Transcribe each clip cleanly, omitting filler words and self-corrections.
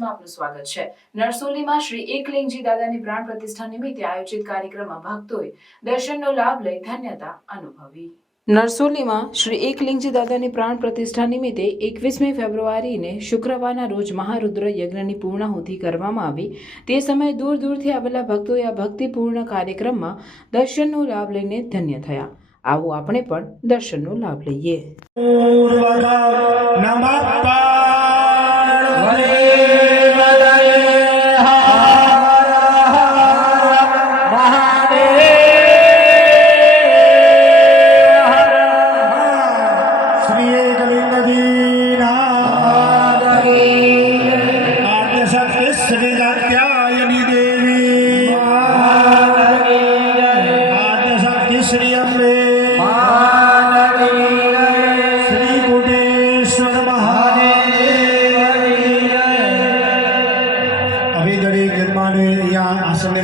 ન્યૂઝમાં આપનું સ્વાગત છે। નરસોલીમાં શ્રી એકલિંગજી દાદાની પ્રાણ પ્રતિષ્ઠા નિમિત્તે આયોજિત કાર્યક્રમમાં ભક્તોએ દર્શનનો લાભ લઈ ધન્યતા અનુભવી। નરસોલીમાં શ્રી એકલિંગજી દાદાની પ્રાણ પ્રતિષ્ઠા નિમિત્તે 21મી ફેબ્રુઆરીને શુક્રવારના રોજ મહારુદ્ર યજ્ઞની પૂર્ણાહુતિ કરવામાં આવી। તે સમયે દૂર દૂરથી આવેલા ભક્તોએ આ ભક્તિપૂર્ણ કાર્યક્રમમાં દર્શનનો લાભ લઈને ધન્ય થયા। આવો આપણે પણ દર્શનનો લાભ લઈએ।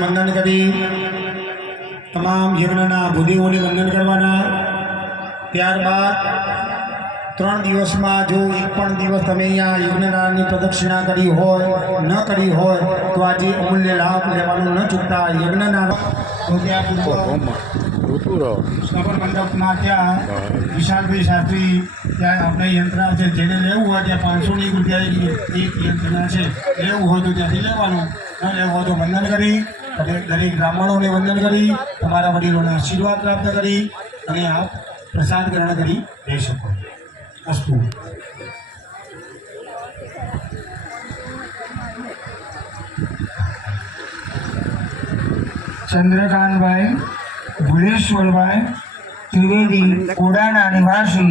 वंदन करी तमाम यज्ञना भूदेवोने वंदन करवाना। त्यारबाद 3 दिवस में जो एक पण दिवस तमे अहींया यज्ञनानी प्रदक्षिणा करी होय न करी होय तो आज अमूल्य लाभ लेवानो न चूकता। यज्ञना सबर मंडप में क्या विशाल भाई शास्त्री क्या अपने यंत्र है जेने लेवुं होय त्या 500 रुपया एक यंत्र है लेवुं होय तो त्याथी लेवानुं न लेवुं होय तो वंदन करी दरेक ब्राह्मणों ने वंदन करी तमारा वडीलों ने आशीर्वाद प्राप्त करी अने आप प्रसाद ग्रहण करी ले सको। अस्तु। चंद्रकांत भाई भुलेश्वर भाई त्रिवेदी कोडाना निवासी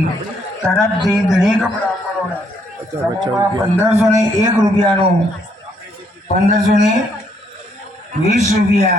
तरफ थी दरेक ब्राह्मणों 1501 रुपयानो 1520 रुपया।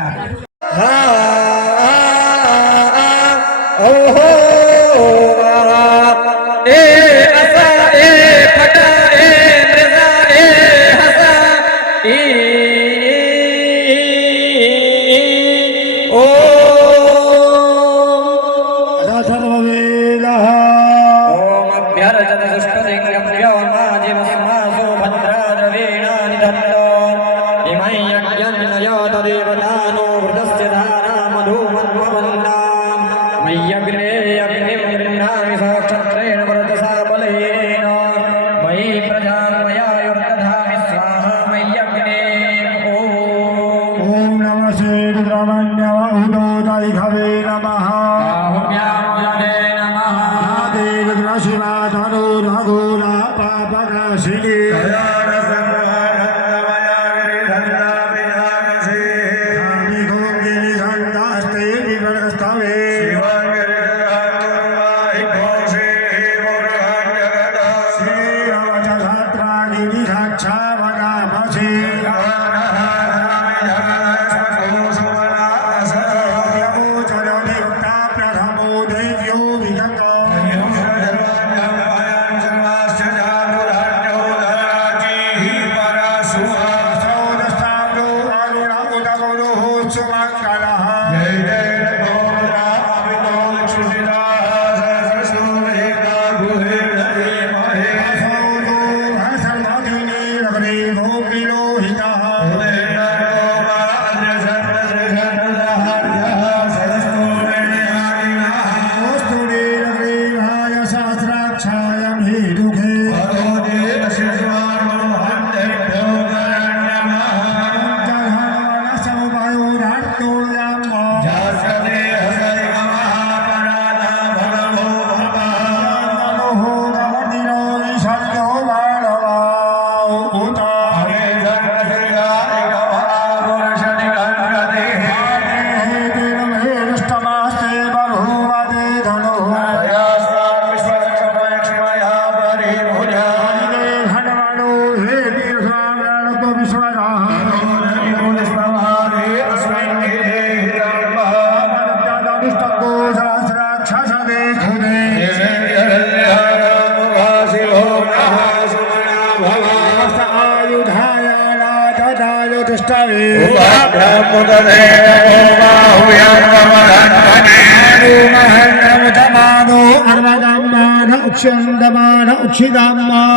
ચંદમાન ઉક્ષિદામ્મા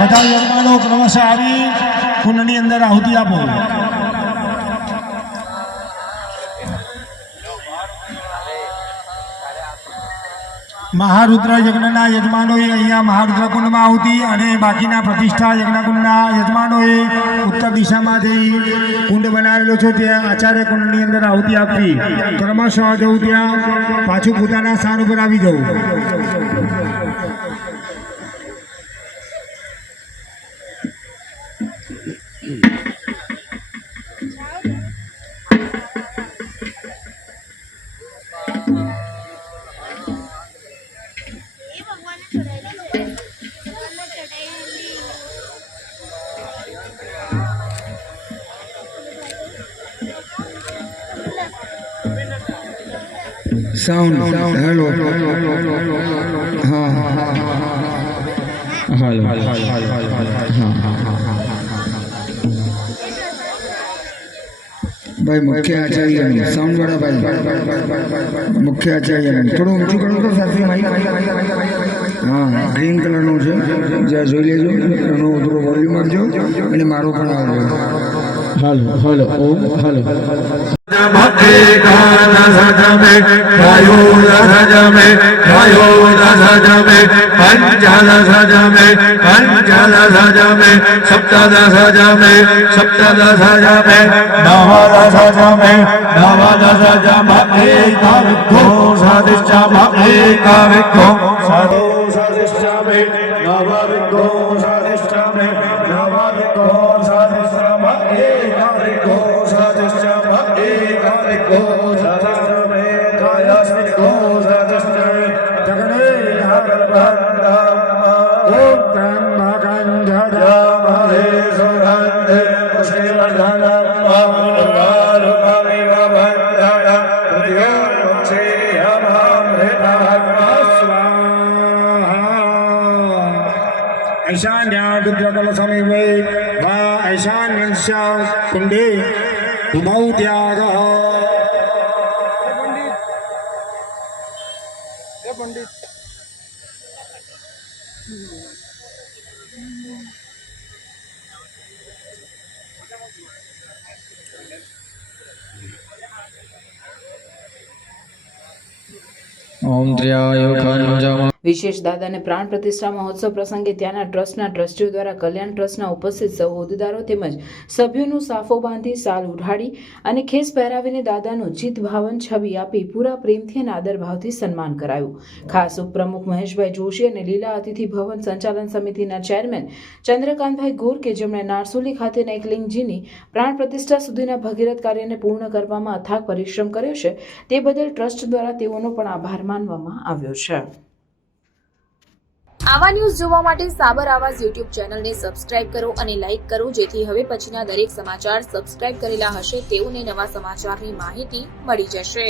બધા યજમાનો ક્રમશઃ આવી કુંડની અંદર આહુતિ આપો. મહારુદ્ર યજ્ઞના યજમાનોએ અહીંયા મહારુદ્ર કુંડમાં આહુતિ અને બાકીના પ્રતિષ્ઠા યજ્ઞકુંડના યજમાનોએ ઉત્તર દિશામાંથી કુંડ બનાવેલો છે ત્યાં આચાર્ય કુંડની અંદર આહુતિ આપવી. ક્રમશઃ જવું ત્યાં પાછું પોતાના સ્થાન ઉપર આવી જવું. સાઉન્ડ હેલો હા હાલો ભાઈ મુખ્ય આચાર્યનું સાઉન્ડ વાળા ભાઈ મુખ્ય આચાર્યનું થોડું ઊંચું કરો તો સાથે હા ગ્રીન કલરનું છે જ્યાં જોઈ લેજો એનો થોડો વોલ્યુમ આપજો અને મારો પણ આવજો હાલો હાલો ઓમ હાલો ईशान्याद्रुद्रकलसमीपे वा ईशान्यस्य कुण्डे उमौ त्यागः ओम त्र्यायुखंजम વિશેષ દાદાને પ્રાણ પ્રતિષ્ઠા મહોત્સવ પ્રસંગે ત્યાંના ટ્રસ્ટના ટ્રસ્ટીઓ દ્વારા કલ્યાણ ટ્રસ્ટના ઉપસ્થિત સૌ હોદ્દેદારો તેમજ સભ્યોનું સાફો બાંધી સાલ ઉઢાડી અને ખેસ પહેરાવીને દાદાનું ચિત્ત ભાવન છબી આપી પૂરા પ્રેમથી અને આદરભાવથી સન્માન કરાયું. ખાસ ઉપપ્રમુખ મહેશભાઈ જોશી અને લીલા અતિથિ ભવન સંચાલન સમિતિના ચેરમેન ચંદ્રકાંતભાઈ ગોર કે જેમણે નારસોલી ખાતેના એકલિંગજીની પ્રાણ પ્રતિષ્ઠા સુધીના ભગીરથ કાર્યને પૂર્ણ કરવામાં અથાગ પરિશ્રમ કર્યો છે તે બદલ ટ્રસ્ટ દ્વારા તેઓનો પણ આભાર માનવામાં આવ્યો છે. આવા ન્યૂઝ જોવા માટે સાબર આવાજ યુટ્યુબ ચેનલને સબસ્ક્રાઇબ કરો અને લાઇક કરો જેથી હવે પછીના દરેક સમાચાર સબસ્ક્રાઇબ કરેલા હશે તેઓને નવા સમાચારની માહિતી મળી જશે.